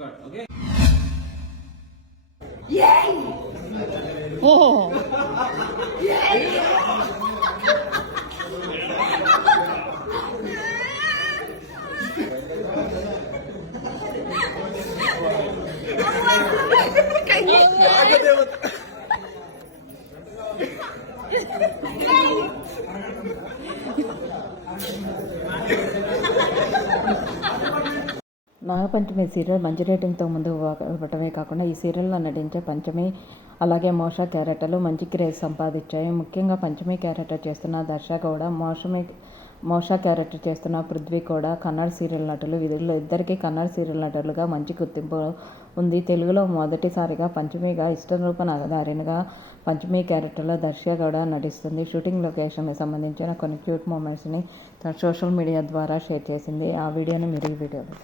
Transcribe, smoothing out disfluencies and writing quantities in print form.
Cut okay. ఓ Nagapanchami serial మంచి రేటింగ్తో ముందు ఇవ్వటమే కాకుండా ఈ సీరియల్లో నటించే పంచమి అలాగే మోషా క్యారెక్టర్లు మంచి క్రేజ్ సంపాదించాయి. ముఖ్యంగా పంచమి క్యారెక్టర్ చేస్తున్న దర్శ గౌడ, మోషా క్యారెక్టర్ చేస్తున్న పృథ్వీ కూడా కన్నడ సీరియల్ నటులు. వీరిలో ఇద్దరికీ కన్నడ సీరియల్ నటులుగా మంచి గుర్తింపు ఉంది. తెలుగులో మొదటిసారిగా పంచమిగా ఇష్టరూప నాగధారినిగా పంచమి క్యారెక్టర్లో దర్శ గౌడ నటిస్తుంది. షూటింగ్ లొకేషన్కి సంబంధించిన కొన్ని క్యూట్ మూమెంట్స్ని తన సోషల్ మీడియా ద్వారా షేర్ చేసింది. ఆ వీడియోని మీరు ఈ వీడియోలో